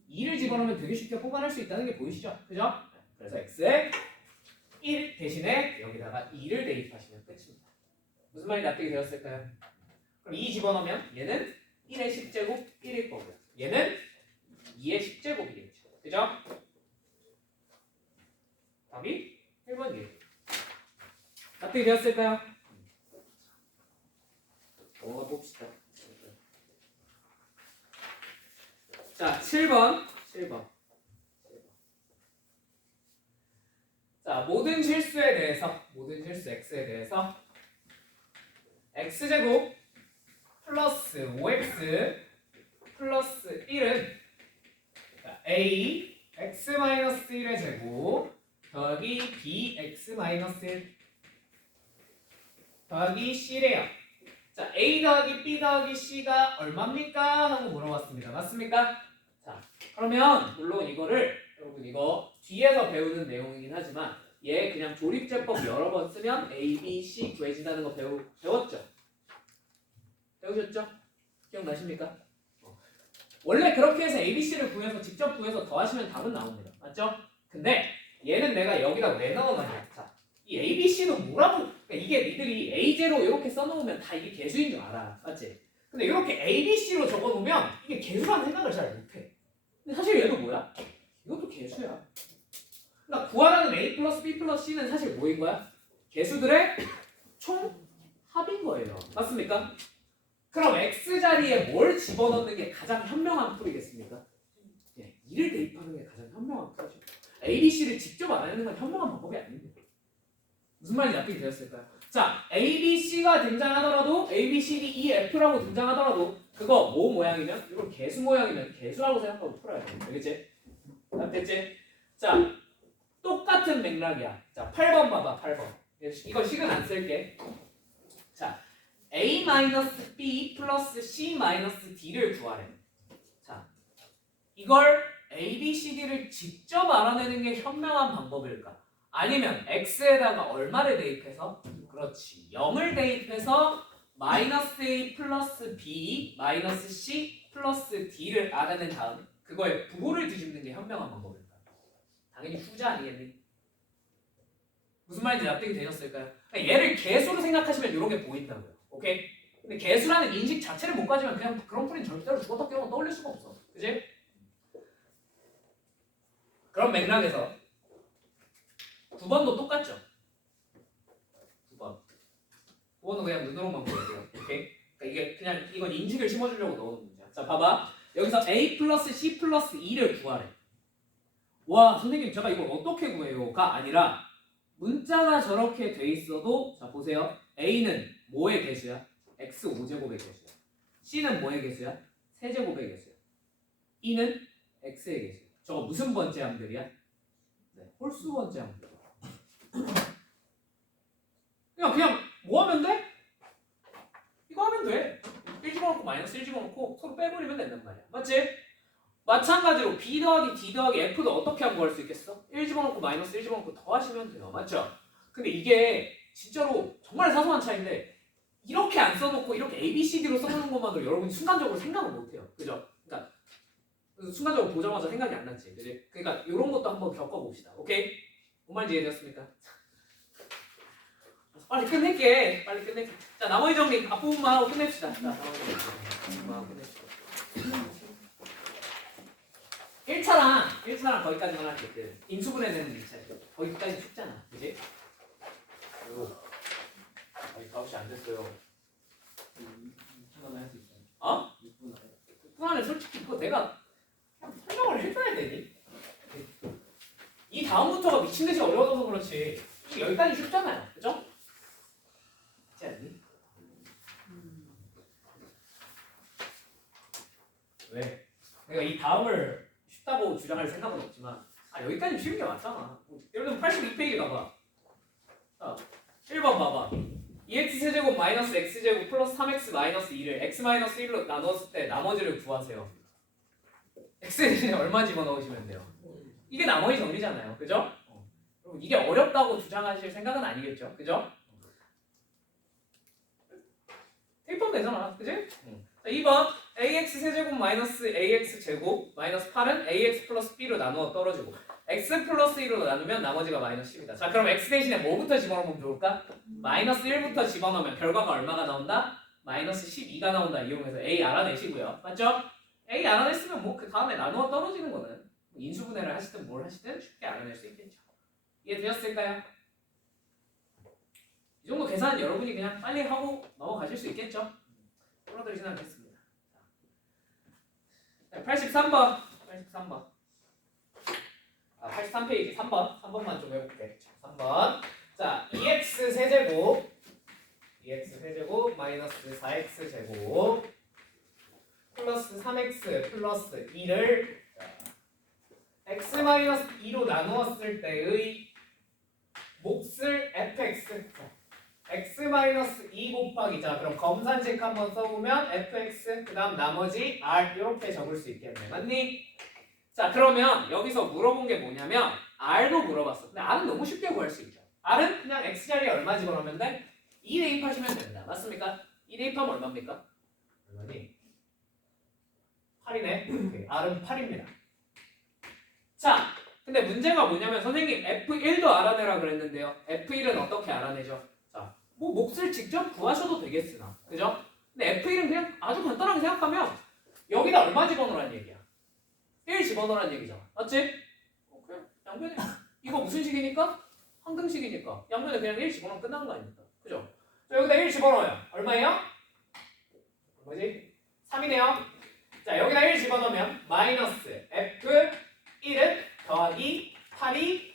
2를 집어넣으면 되게 쉽게 뽑아낼 수 있다는 게 보이시죠? 그죠? 그래서 X에 1 대신에 여기다가 2를 대입하시면 끝입니다. 무슨 말이 납득이 되었을까요? 그럼 2 집어넣으면 얘는 1의 10제곱 1일 거고요. 얘는 2의 10제곱이겠죠. 그죠? 답이 1번이에요. 납득이 되었을까요? 넘어가 봅시다. 자, 7번. 자, 모든 실수에 대해서, 모든 실수 x에 대해서 x제곱 플러스 5x 플러스 1은 a x-1의 제곱 더하기 bx-1 더하기 c래요. 자, A 더하기 B 더하기 C가 얼마입니까? 하고 물어봤습니다. 맞습니까? 자, 그러면 물론 이거를 여러분 이거 뒤에서 배우는 내용이긴 하지만 얘 그냥 조립제법 여러 번 쓰면 A, B, C 구해진다는 거 배웠죠? 배우셨죠? 기억나십니까? 원래 그렇게 해서 A, B, C를 구해서 직접 구해서 더하시면 답은 나옵니다. 맞죠? 근데 얘는 내가 여기다 왜 넣어놨냐? 자, 이 A, B, C는 뭐라고? 그러니까 이게 니들이 A0 이렇게 써놓으면 다 이게 개수인 줄 알아. 맞지? 근데 이렇게 A, B, C로 적어놓으면 이게 개수라는 생각을 잘 못해. 근데 사실 얘도 뭐야? 이것도 개수야. 그러니까 구하라는 A 플러스 B 플러스 C는 사실 뭐인 거야? 개수들의 총 합인 거예요. 맞습니까? 그럼 X 자리에 뭘 집어넣는 게 가장 현명한 풀이겠습니까? 예, 2를 대입하는 게 가장 현명한 풀이죠. A, B, C를 직접 알아내는 건 현명한 방법이 아닙니다. 무슨 말인지 납득이 되었을까요? 자, A, B, C가 등장하더라도 A, B, C, D, E, F라고 등장하더라도 그거 뭐 모양이면 이걸 개수 모양이면 개수라고 생각하고 풀어야 돼. 알겠지? 됐지? 자, 똑같은 맥락이야. 자, 8번 봐봐. 8번. 이거 식은 안 쓸게. 자, A-B 플러스 C-D를 구하래. 자, 이걸 A, B, C, D를 직접 알아내는 게 현명한 방법일까? 아니면 X에다가 얼마를 대입해서? 그렇지. 0을 대입해서 마이너스 A 플러스 B 마이너스 C 플러스 D를 알아낸 다음 그거에 부호를 뒤집는 게 현명한 방법일까? 당연히 후자 아니겠니? 무슨 말인지 납득이 되셨을까요? 그러니까 얘를 개수로 생각하시면 이런 게 보인다고요. 오케이? 근데 개수라는 인식 자체를 못 가지면 그냥 그런 풀이는 절대로 죽었다 깨어나 떠올릴 수가 없어. 그지? 그런 맥락에서 9번도 똑같죠? 9번은 그냥 눈으로만 보여줘요. 오케이? 그러니까 이게 그냥 이건 인식을 심어주려고 넣은 문제야. 자, 봐봐. 여기서 A 플러스 C 플러스 2를 구하래. 와, 선생님 제가 이걸 어떻게 구해요?가 아니라 문자가 저렇게 돼 있어도 자 보세요. A는 뭐의 개수야? x 5제곱의 개수야. C는 뭐의 개수야? 세제곱의 개수야. E는 x의 개수야. 저거 무슨 번째함들이야? 네, 홀수 번째함들. 그냥 뭐 하면 돼? 이거 하면 돼. 1 집어넣고 마이너스 1 집어넣고 서로 빼버리면 된단 말이야. 맞지? 마찬가지로 B 더하기 D 더하기 F도 어떻게 하면 구할 수 있겠어? 1 집어넣고 마이너스 1 집어넣고 더하시면 돼요. 맞죠? 근데 이게 진짜로 정말 사소한 차이인데 이렇게 안 써놓고 이렇게 A, B, C, D로 써놓는 것만으로 여러분이 순간적으로 생각을 못해요. 그죠? 그러니까 순간적으로 보자마자 생각이 안 났지. 그지? 그러니까 이런 것도 한번 겪어봅시다. 오케이? 뭔 말인지 이해되었습니까? 빨리 끝낼게. 빨리 끝낼게. 자, 나머지 정리 앞부분만 하고 끝냅시다. 자, 나머지 정리 하고 끝냅시다. 1차랑 거기까지만 할게. 인수분해 되는 1차죠. 거기까지 쉽잖아. 그지? 그리고 아직 9시 안 됐어요. 2분 안에 할 수 있어요. 어? 2분 안에. 6분 안에 솔직히 그거 내가 설명을 해줘야 되니? 이 다음부터가 미친듯이 어려워서 그렇지 여기까지 쉽잖아요. 그죠? 그렇지 않니? 왜? 내가 이 다음을 쉽다고 주장할 생각은 없지만 여기까지 쉬운 게 맞잖아. 예를 들면 82페이지 가봐. 자, 1번 봐봐. 2x세제곱 마이너스 x제곱 플러스 3x 마이너스 2를 x 마이너스 1로 나눴을 때 나머지를 구하세요. x 대신에 얼마 집어넣으시면 돼요. 이게 나머지 정리잖아요. 그죠? 그럼 이게 어렵다고 주장하실 생각은 아니겠죠. 그죠? 대입하면 되잖아. 그지? 자, 2번 ax 세제곱 마이너스 ax 제곱 마이너스 8은 ax 플러스 b로 나누어 떨어지고 x 플러스 1로 나누면 나머지가 마이너스 10이다. 자, 그럼 x 대신에 뭐부터 집어넣으면 좋을까? 마이너스 1부터 집어넣으면 결과가 얼마가 나온다? 마이너스 12가 나온다. 이용해서 a 알아내시고요. 맞죠? a 알아냈으면 뭐 그 다음에 나누어 떨어지는 거는 인수분해를 하시든 뭘 하시든 쉽게 알아낼 수 있겠죠. 이해되셨을까요? 이 정도 계산은 여러분이 그냥 빨리 하고 넘어가실 수 있겠죠? 풀어드리진 않겠습니다. 83번 83페이지 3번만 좀 해볼게. 3번. 자, 2x 세제곱 마이너스 4x 제곱 플러스 3x 플러스 2를 x 마이너스 2로 나누었을 때의 몫을 fx x-2 곱하기 자 그럼 검산식 한번 써보면 fx 그 다음 나머지 r 이렇게 적을 수 있겠네. 맞니? 자 그러면 여기서 물어본 게 뭐냐면 r도 물어봤어. 근데 r은 너무 쉽게 구할 수 있죠. r은 그냥 x자리에 얼마 집어넣으면 돼? 2 대입하시면 됩니다. 맞습니까? 2 대입하면 얼마입니까? 얼마니? 8이네. 오케이. r은 8입니다. 자 근데 문제가 뭐냐면 선생님 F1도 알아내라 그랬는데요. F1은 어떻게 알아내죠? 자, 뭐 몫을 직접 구하셔도 되겠으나 그죠? 근데 F1은 그냥 아주 간단하게 생각하면 여기다 얼마 집어넣으란 얘기야? 1 집어넣으란 얘기잖아. 맞지? 그래 양변에 이거 무슨 식이니까? 항등식이니까 양변에 그냥 1 집어넣으면 끝나는 거 아닙니까? 그죠? 자, 여기다 1 집어넣어요. 얼마예요? 뭐지? 3이네요. 자 여기다 1 집어넣으면 마이너스 F1은 더하기 8이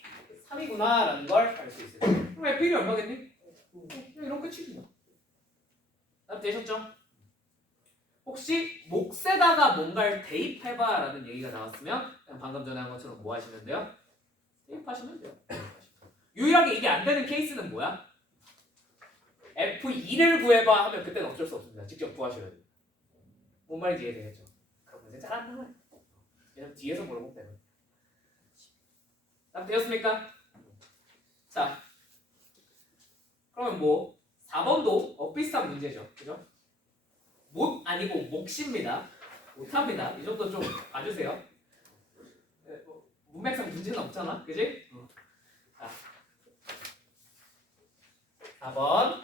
3이구나 라는 걸 알 수 있어요. 그럼 F1이 얼마겠니? 이런 끝이지 뭐. 답 되셨죠? 혹시 몫에다가 뭔가를 대입해봐 라는 얘기가 나왔으면 그냥 방금 전에 한 것처럼 뭐 하시면 돼요? 대입하시면 돼요. 유일하게 이게 안 되는 케이스는 뭐야? F2를 구해봐 하면 그때는 어쩔 수 없습니다. 직접 구하셔야 돼요. 뭔 말인지 이해되겠죠? 그럼 문제 잘한다 말이야. 왜냐면 뒤에서 물어보기 때문에. 딱 되었습니까? 자, 그러면 뭐 4번도 비슷한 문제죠, 그죠? 못 아니고 몫입니다. 못합니다. 이 정도 좀 봐주세요. 문맥상 문제는 없잖아, 그지? 자, 4번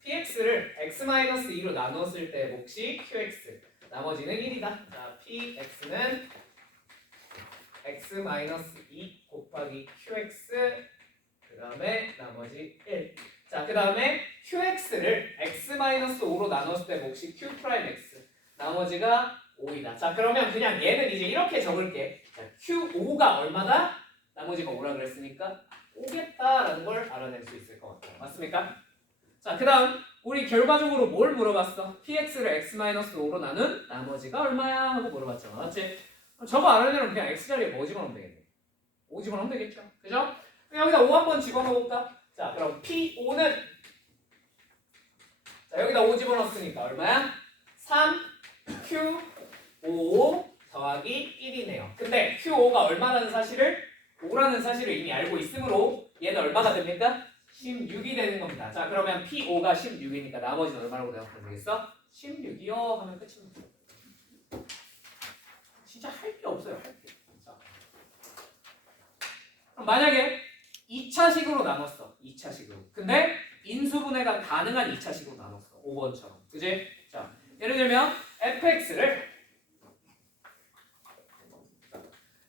px를 x-2로 나누었을 때 몫이 qx, 나머지는 1이다. 자, px는 x-2 곱하기 qx 그 다음에 나머지 1. 자, 그 다음에 qx를 x-5로 나눴을 때 몫이 q'x 나머지가 5이다. 자, 그러면 그냥 얘는 이제 이렇게 적을게. 자, q5가 얼마다? 나머지가 5라 그랬으니까 5겠다라는 걸 알아낼 수 있을 것 같아요. 맞습니까? 자, 그 다음 우리 결과적으로 뭘 물어봤어? px를 x-5로 나눈 나머지가 얼마야? 하고 물어봤죠. 맞지? 저거 알아내면 그냥 x자리에 뭐 집어넣으면 되겠네? 5 집어넣으면 되겠죠? 그죠? 여기다 5 한번 집어넣어볼까? 자, 그럼 P5는 자, 여기다 5 집어넣었으니까 얼마야? 3Q5 더하기 1이네요. 근데 Q5가 얼마라는 사실을 5라는 사실을 이미 알고 있으므로 얘는 얼마가 됩니까? 16이 되는 겁니다. 자, 그러면 P5가 16이니까 나머지는 얼마라고 대답하면 되겠어? 16이요 하면 끝입니다. 진짜 할 게 없어요. 할 게. 자, 그럼 만약에 2차식으로 나눴어. 2차식으로. 근데 인수분해가 가능한 2차식으로 나눴어. 5번처럼. 그지? 자, 예를 들면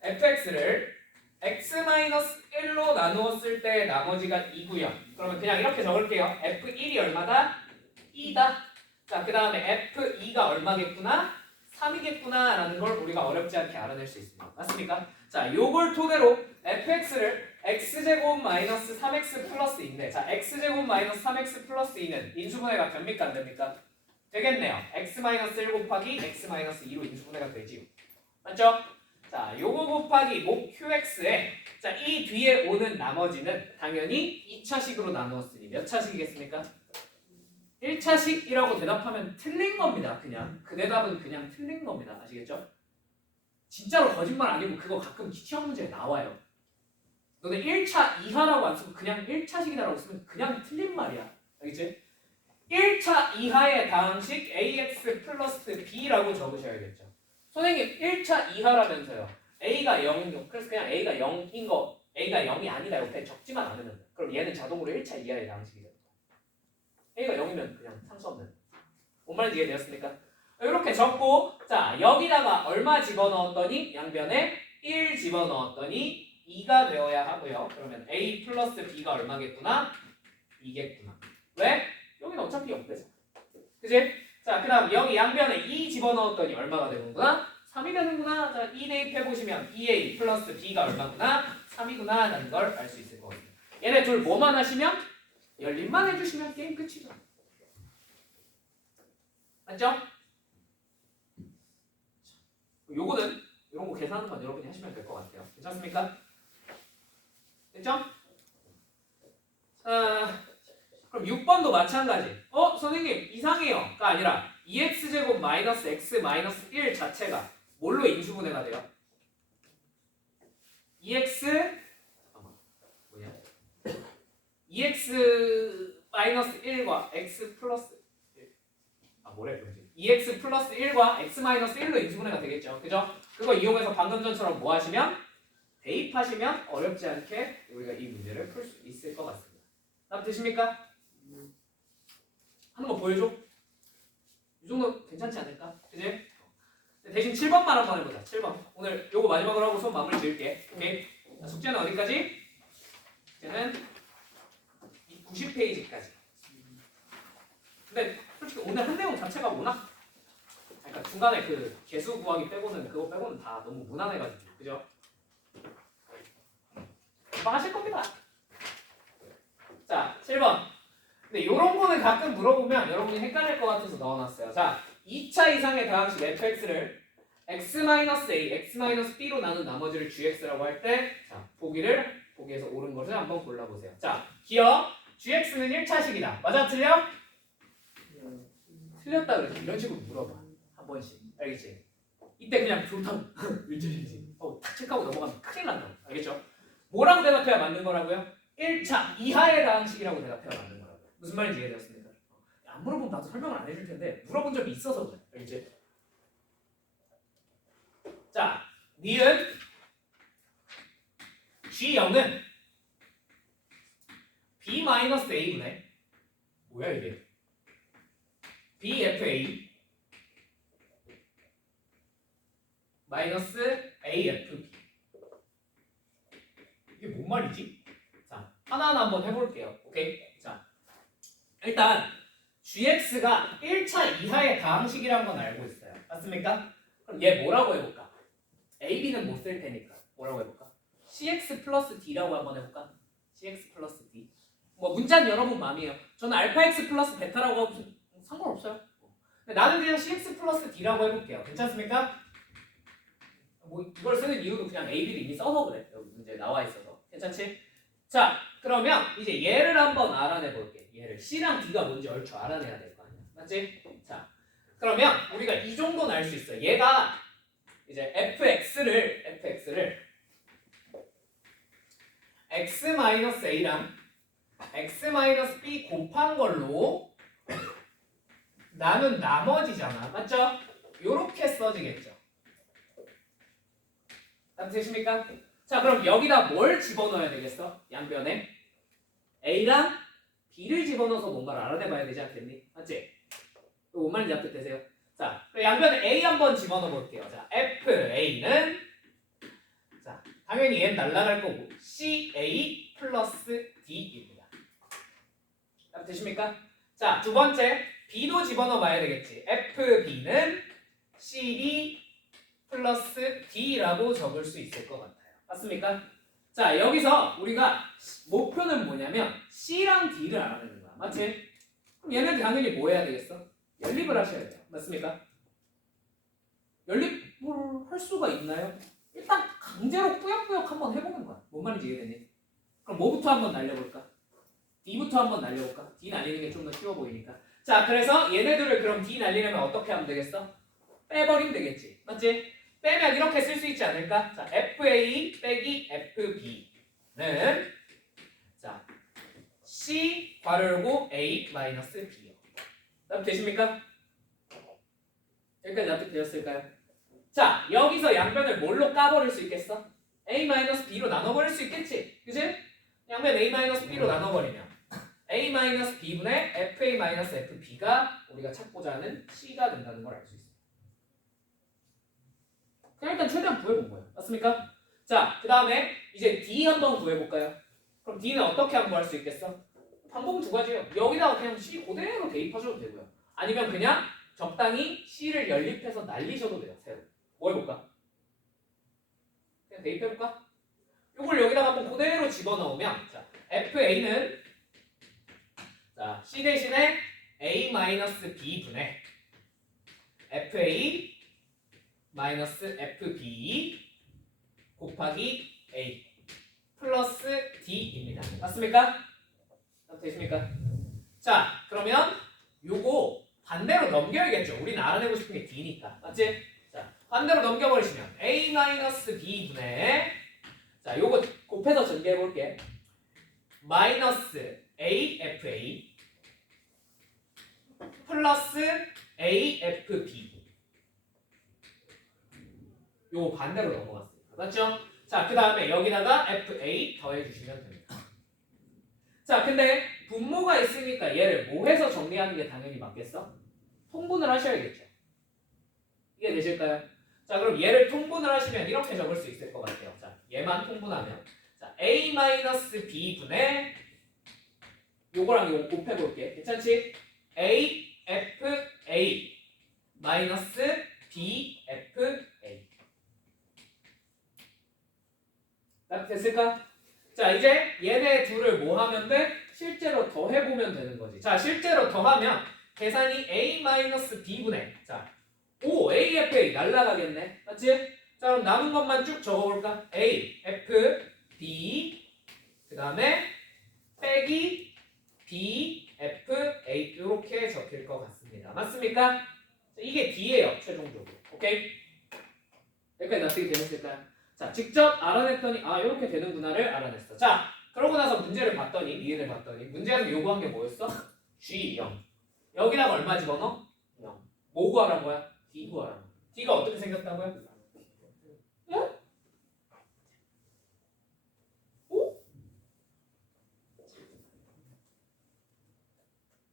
fx를 x-1로 나누었을 때 나머지가 2고요. 그러면 그냥 이렇게 적을게요. f1이 얼마다? 2다. 자, 그 다음에 f2가 얼마겠구나? 3이겠구나 라는 걸 우리가 어렵지 않게 알아낼 수 있습니다. 맞습니까? 자, 요걸 토대로 fx를 x제곱 마이너스 3x 플러스 2인데 자, x제곱 마이너스 3x 플러스 2는 인수분해가 됩니까? 안 됩니까? 되겠네요. x-1 곱하기 x-2로 인수분해가 되지요. 맞죠? 자, 요거 곱하기 목 qx에 자, 이 뒤에 오는 나머지는 당연히 2차식으로 나누었으니 몇 차식이겠습니까? 1차식이라고 대답하면 틀린 겁니다. 그냥 그 대답은 그냥 틀린 겁니다. 아시겠죠? 진짜로 거짓말 아니고 그거 가끔 시험 문제에 나와요. 너네 1차 이하라고 안 쓰고 그냥 1차식이다라고 쓰면 그냥 틀린 말이야. 알겠지? 1차 이하의 다항식 ax 플러스 b라고 적으셔야겠죠. 선생님 1차 이하라면서요. a가 0인 거 그래서 그냥 a가 0인 거 a가 0이 아니다 옆에 적지만 않으면 그럼 얘는 자동으로 1차 이하의 다항식이 됩니다. a가 0이면 그냥 상수 없는. 뭔 말인지 이해되었습니까? 이렇게 적고 자 여기다가 얼마 집어넣었더니 양변에 1 집어넣었더니 2가 되어야 하고요. 그러면 a 플러스 b가 얼마겠구나? 2겠구나. 왜? 여기는 어차피 0대잖아. 그치? 자, 그 다음 여기 양변에 2 집어넣었더니 얼마가 되는구나? 3이 되는구나. 자, 2 대입해보시면 2a 플러스 b가 얼마구나? 3이구나 라는 걸 알 수 있을 거거든요. 얘네 둘 뭐만 하시면? 열림만 해주시면 게임 끝이죠. 맞죠? 요거는 이런 거 계산하는 건 여러분이 하시면 될 것 같아요. 괜찮습니까? 됐죠? 자, 그럼 6번도 마찬가지. 선생님 이상해요가 아니라 2x제곱 마이너스 x 마이너스 1 자체가 뭘로 인수분해가 돼요? 2x 잠깐만 뭐냐? 2x 마이너스 1과 x 플러스 1 뭐래 그러지? 2x 플러스 1과 x 마이너스 1로 인수분해가 되겠죠. 그죠? 그거 이용해서 방금 전처럼 뭐 하시면 대입하시면 어렵지 않게 우리가 이 문제를 풀 수 있을 것 같습니다. 답 되십니까? 하는 거 보여줘? 이 정도 괜찮지 않을까? 그지? 대신 7번만 한번 해보자. 7번. 오늘 요거 마지막으로 하고 수업 마무리 지을게. 오케이? 자, 숙제는 어디까지? 숙제는 90페이지까지. 근데 솔직히 오늘 한 내용 자체가 워낙 그러니까 중간에 그 개수 구하기 빼고는 그거 빼고는 다 너무 무난해가지고 그죠? 금방 하실 겁니다. 자, 7번. 근데 요런 거는 가끔 물어보면 여러분이 헷갈릴 것 같아서 넣어놨어요. 자, 2차 이상의 다항식 fx를 x-a, x-b로 나눈 나머지를 gx라고 할 때 자, 보기에서 옳은 것을 한번 골라보세요. 자, 기억 gx는 1차식이다. 맞아? 틀려? 틀렸다 그러지. 이런 식으로 물어봐. 한 번씩. 알겠지? 이때 그냥 좋다고 일절이지. 탁 체크하고 넘어가면 큰일 난다. 알겠죠? 뭐라고 대답해야 맞는 거라고요? 1차 이하의 다항식이라고 대답해야 맞는 거라고요. 무슨 말인지 이해되었습니까? 안 물어보면 나도 설명을 안 해줄 텐데 물어본 적이 있어서 그래. 알겠지? 자, 니은 G0은 B-A분의 뭐야 이게? BFA 마이너스 AFB 이게 뭔 말이지? 자, 하나하나 한번 해볼게요. 오케이? 자, 일단 GX가 1차 이하의 다항식이라는 건 알고 있어요. 맞습니까? 그럼 얘 뭐라고 해볼까? AB는 못 쓸 테니까 뭐라고 해볼까? CX 플러스 D라고 한번 해볼까? CX 플러스 D 뭐 문자는 여러분 마음이에요. 저는 알파 X 플러스 베타라고 하고 상관없어요. 근데 나는 그냥 CX 플러스 D라고 해볼게요. 괜찮습니까? 뭐 이걸 쓰는 이유도 그냥 AB를 이미 써서 그래. 여기 문제에 나와 있어서. 괜찮지? 자, 그러면 이제 얘를 한번 알아내 볼게. 얘를 C랑 D가 뭔지 얼추 알아내야 될 거 아니야. 맞지? 자, 그러면 우리가 이 정도는 알 수 있어. 얘가 이제 fx를 x-a랑 x-b 곱한 걸로 나눈 나머지잖아. 맞죠? 요렇게 써지겠죠. 답 되십니까? 자, 그럼 여기다 뭘 집어넣어야 되겠어? 양변에 A랑 B를 집어넣어서 뭔가를 알아내봐야 되지 않겠니? 맞지? 뭔 말인지 납득되세요? 자, 양변에 A 한번 집어넣어 볼게요. 자, FA는 자, 당연히 얘는 날라갈 거고 CA 플러스 D입니다. 답 되십니까? 자, 두 번째 B도 집어넣어 봐야 되겠지. FB는 CD 플러스 D라고 적을 수 있을 것 같아요. 맞습니까? 자, 여기서 우리가 목표는 뭐냐면 C랑 D를 알아내는 거야. 맞지? 그럼 얘는 당연히 뭐 해야 되겠어? 연립을 하셔야 돼요. 맞습니까? 연립을 할 수가 있나요? 일단 강제로 꾸역꾸역 한번 해보는 거야. 뭔 말인지 이해되니? 그럼 뭐부터 한번 날려볼까? D부터 한번 날려볼까? D 날리는 게 좀 더 쉬워 보이니까. 자, 그래서 얘네들을 그럼 D 날리려면 어떻게 하면 되겠어? 빼버리면 되겠지. 맞지? 빼면 이렇게 쓸 수 있지 않을까? 자, FA 빼기 FB는 자 C 괄호 열고 A 마이너스 B요. 납득되십니까? 여기까지 납득되셨을까요? 자, 여기서 양변을 뭘로 까버릴 수 있겠어? A 마이너스 B로 나눠버릴 수 있겠지? 그치? 양변 A 마이너스 B로 나눠버리면 A 마이너스 B분의 FA 마이너스 FB가 우리가 찾고자 하는 C가 된다는 걸 알 수 있어요. 그냥 일단 최대한 구해본 거예요. 맞습니까? 자, 그 다음에 이제 D 한번 구해볼까요? 그럼 D는 어떻게 하면 구할 수 있겠어? 방법은 두 가지예요. 여기다가 그냥 C 그대로 대입하셔도 되고요. 아니면 그냥 적당히 C를 연립해서 날리셔도 돼요. 새로. 뭐 해볼까? 그냥 대입해볼까? 이걸 여기다가 한번 그대로 집어넣으면 자, FA는 자, C 대신에 A-B분의 FA 마이너스 FB 곱하기 A 플러스 D입니다. 맞습니까? 되십니까? 자, 그러면 요거 반대로 넘겨야겠죠. 우리는 알아내고 싶은 게 D니까. 맞지? 자, 반대로 넘겨버리시면 A-B분의 자, 요거 곱해서 전개해볼게. 마이너스 AFA 플러스 AFB 요거 반대로 넘어갔습니다. 맞죠? 자, 그 다음에 여기다가 FA 더해주시면 됩니다. 자, 근데 분모가 있으니까 얘를 뭐 해서 정리하는 게 당연히 맞겠어? 통분을 하셔야겠죠. 이게 되실까요? 자, 그럼 얘를 통분을 하시면 이렇게 적을 수 있을 것 같아요. 자, 얘만 통분하면 자, A-B분의 요거랑 요거 곱해볼게. 괜찮지? AFA 마이너스 BFA 딱 됐을까? 자, 이제 얘네 둘을 뭐 하면 돼? 실제로 더해보면 되는 거지. 자, 실제로 더하면 계산이 A-B분의 자, O, AFA 날라가겠네. 맞지? 자, 그럼 남은 것만 쭉 적어볼까? A, F, B 그 다음에 빼기 B, F, A 이렇게 적힐 것 같습니다. 맞습니까? 자, 이게 D예요. 최종적으로. 오케이? 여기까지 납득이 되셨을까요? 자, 직접 알아냈더니 아 이렇게 되는구나를 알아냈어. 자, 그러고 나서 문제를 봤더니 니은을 봤더니 문제에서 요구한 게 뭐였어? G 0 여기다가 얼마 집어넣어? 0 뭐 구하란 거야? D 구하란 거야. D가 어떻게 생겼다고요? 응? 오?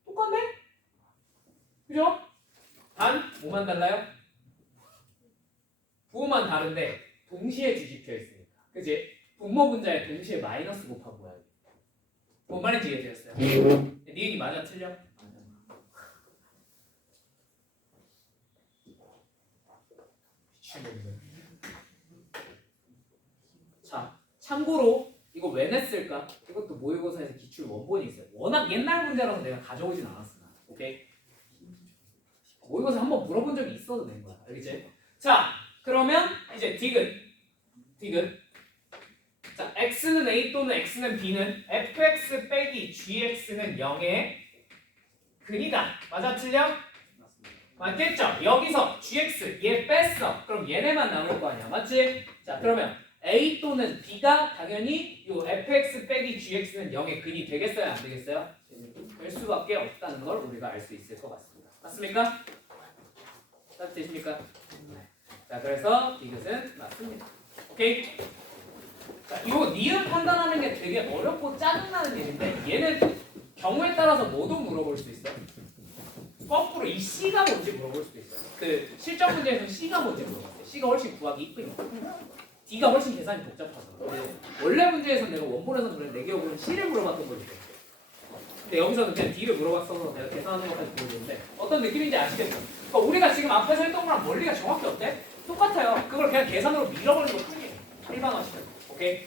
똑같네? 그죠? 단 뭐만 달라요? 부호만 다른데 동시에 뒤집혀 있으니까. 그치? 분모 분자에 동시에 마이너스 곱한 거야. 뭔 말인지 이해되었어요? 니은이 맞아 틀려? 맞아. 미친놈들. 자, 참고로 이거 왜 냈을까? 이것도 모의고사에서 기출 원본이 있어요. 워낙 옛날 문제라서 내가 가져오진 않았어. 오케이? 모의고사 한번 물어본 적이 있어도 된 거야. 알겠지? 자, 그러면 이제 디귿 자, x는 a 또는 x는 b는 fx 빼기 gx는 0의 근이다. 맞아 틀려? 맞겠죠? 여기서 gx 얘 뺐어. 그럼 얘네만 남을 거 아니야. 맞지? 자, 그러면 a 또는 b가 당연히 요 fx 빼기 gx는 0의 근이 되겠어요? 안 되겠어요? 될 수밖에 없다는 걸 우리가 알 수 있을 것 같습니다. 맞습니까? 따뜻해십니까? 자, 그래서 디귿은 맞습니다. 오케이? 자, 요 니은 판단하는 게 되게 어렵고 짜증나는 일인데 얘는 경우에 따라서 뭐도 물어볼 수 있어. 거꾸로 이 C가 뭔지 물어볼 수도 있어요. 그 실전 문제에서 C가 뭔지 물어봤어요. C가 훨씬 구하기 이쁘니까. D가 훨씬 계산이 복잡하서. 원래 문제에서 내가 원본에서 그래 내 기억으로는 C를 물어봤던 거지. 근데 여기서는 그냥 D를 물어봤어서 내가 계산하는 것까지 보여주는데 어떤 느낌인지 아시겠죠? 그러니까 우리가 지금 앞에서 했던 거랑 원리가 정확히 어때? 똑같아요. 그걸 그냥 계산으로 밀어버리는 것 뿐이에요. 일반화시켜요. 오케이?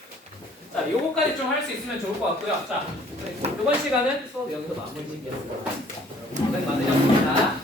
자, 요거까지 좀 할 수 있으면 좋을 것 같고요. 자, 이번 시간은 수업 여기서 마무리 짓겠습니다. 고생 많으셨습니다.